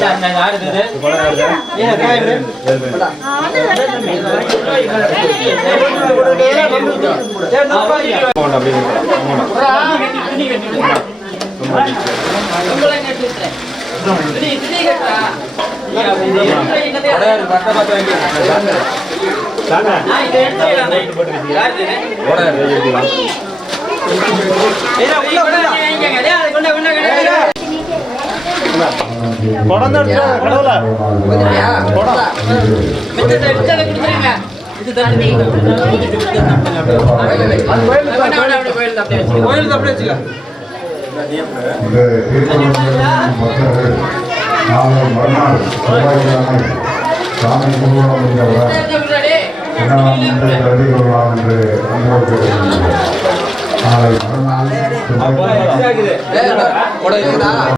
சாமி குருவம் கொள்ளலாம் என்று அன்போடு நாளை மறுநாள்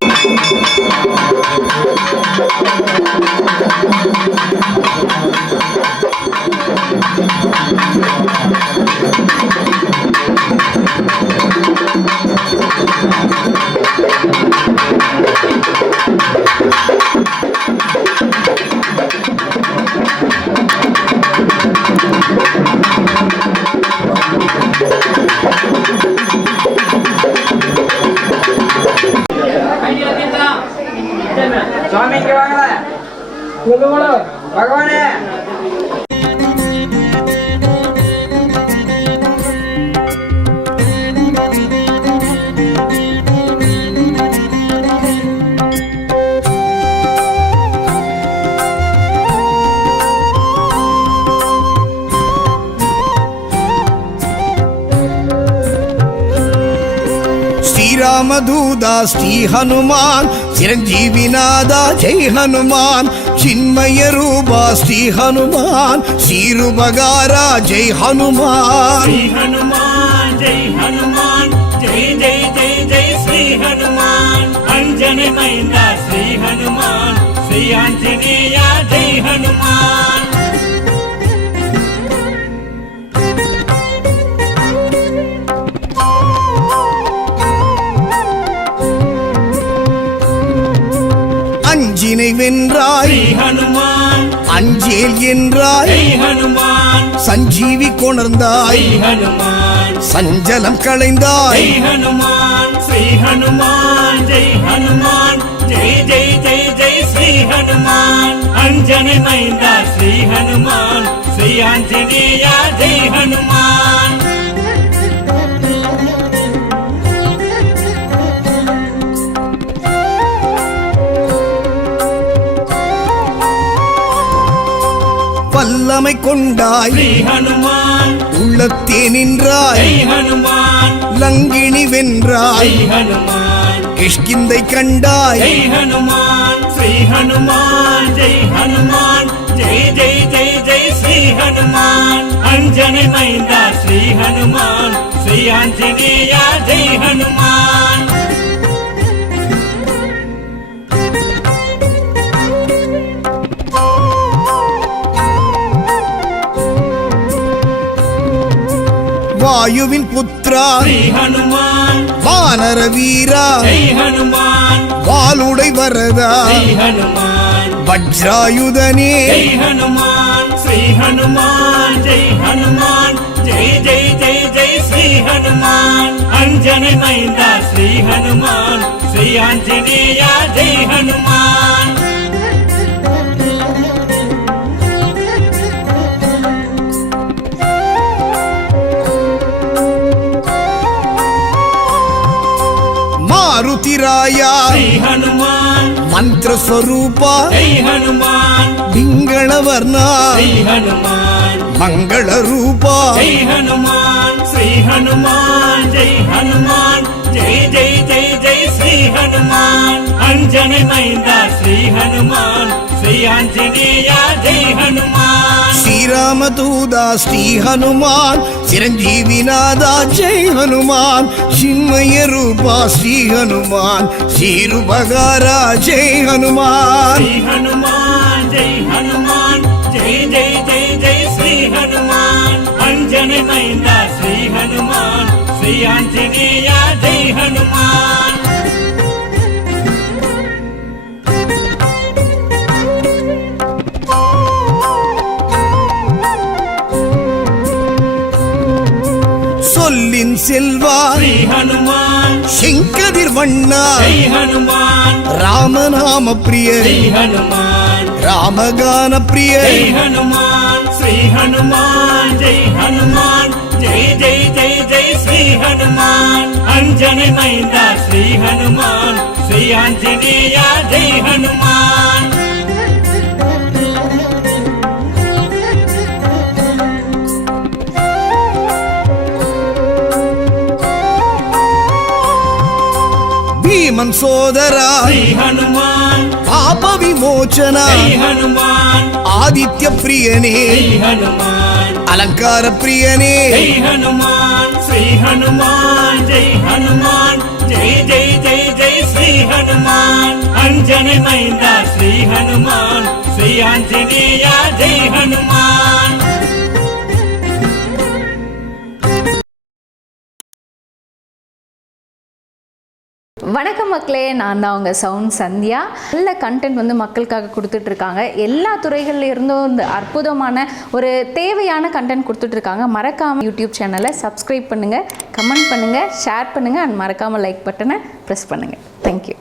स्वामी भगवान रामदूता श्री हनुमान चिरंजीवीनादा जय हनुमान चिन्मय रूपा श्री हनुमान श्रीरुपगारा जय हनुमान जय हनुमान जय हनुमान जय जय जय जय श्री हनुमान अंजनी मैंदा श्री हनुमान श्री आंजनेय जय हनुमान அஞ்சினை வென்றாய் ஹனுமான் அஞ்சேல் என்றாய் ஹனுமான் சஞ்சீவி கொணர்ந்தாய் ஹனுமான் சஞ்சலம் களைந்தாய் ஹனுமான் ஸ்ரீ ஹனுமான் ஜெய் ஹனுமான் ஜெய் ஜெய் ஜெய் ஜெய் ஸ்ரீ ஹனுமான் அஞ்சனை மைந்தா ஸ்ரீ ஹனுமான் ஸ்ரீ ஆஞ்சநேய ஜெய் ஹனுமான் வல்லமை கொண்டாய் ஹனுமான் உள்ளத்தே நின்றாய் ஹனுமான் லங்கினி வென்றாய் ஹனுமான் கிஷ்கிந்தை கண்டாய் ஹனுமான் ஸ்ரீ ஹனுமான் ஜெய் ஹனுமான் ஜெய் ஜெய் ஜெய் ஜெய் ஸ்ரீ ஹனுமான் அஞ்சனை மைந்தா ஸ்ரீ ஹனுமான் ஸ்ரீ ஆஞ்சநேய ஜெய் ஹனுமான் வாயுவின் புத்ரா ஸ்ரீ ஹனுமான் வானர வீரா ஜெய் ஹனுமான் வாளுடை வரதா ஜெய் ஹனுமான் வஜ்ராயுதனே ஜெய் ஹனுமான் ஸ்ரீ ஹனுமான் ஜெய் ஹனுமான் ஜெய் ஜெய் ஜெய் ஜெய் ஸ்ரீ ஹனுமான் அஞ்சனை மைந்தா ஸ்ரீ ஹனுமான் ஸ்ரீ ஆஞ்சநேய ஜெய் ஹனுமான் मारुतिराया श्री हनुमान मंत्र स्वरूपा जय हनुमान पिंगल वर्णा श्री हनुमान मंगल रूपा जय हनुमान श्री हनुमान जय हनुमान जय जय जय जय श्री हनुमान अंजनी मैंदा श्री हनुमान श्री आंजनेय जय हनुमान श्री रामदूता श्री हनुमान चिरंजीवीनादा जय हनुमान चिन्मय रूपा श्री हनुमान श्रीरुपगारा जय हनुमान श्री हनुमान जय हनुमान जय जय जय जय श्री हनुमान अंजनी मैंदा श्री हनुमान श्री आंजनेय जय हनुमान பொன்னியின் செல்வா ஸ்ரீ ஹனுமான் செங்கதிர் வண்ணா ஜெய் ஹனுமான் ராமநாம பிரிய ஸ்ரீ ஹனுமான் ராமகான பிரிய ஜெய் ஹனுமான் ஸ்ரீ ஹனுமான் ஜெய் ஹனுமான் ஜெய் ஜெய் ஜெய் ஜெய் ஸ்ரீ ஹனுமான் அஞ்சனை மைந்தா ஸ்ரீ ஹனுமான் ஸ்ரீ ஆஞ்சநேயா ஜெய் ஹனுமான் பீமன் சோதரா ஸ்ரீ ஹனுமான் பாப விமோச்சனா ஜெய் ஹனுமான் ஆதித்ய பிரியனே ஸ்ரீ ஹனுமான் அலங்கார பிரியனே ஜெய் ஹனுமான் ஸ்ரீ ஹனுமான் ஜெய் ஹனுமான் ஜெய் ஜெய் ஜெய் ஜெய் ஸ்ரீ ஹனுமான் அஞ்சனை மைந்தா ஸ்ரீ ஹனுமான் ஸ்ரீ ஆஞ்சநேயா ஜெய் ஹனுமான் வணக்கம் மக்களே, நான் தான் உங்கள் சவுண்ட் சந்தியா. நல்ல கண்டென்ட் வந்து மக்களுக்காக கொடுத்துட்ருக்காங்க. எல்லா துறைகள்ல இருந்தும் இந்த அற்புதமான ஒரு தேவையான கண்டென்ட் கொடுத்துட்ருக்காங்க. மறக்காமல் யூடியூப் சேனலை சப்ஸ்கிரைப் பண்ணுங்கள், கமெண்ட் பண்ணுங்கள், ஷேர் பண்ணுங்கள் அண்ட் மறக்காமல் லைக் பட்டனை ப்ரெஸ் பண்ணுங்கள். தேங்க்யூ.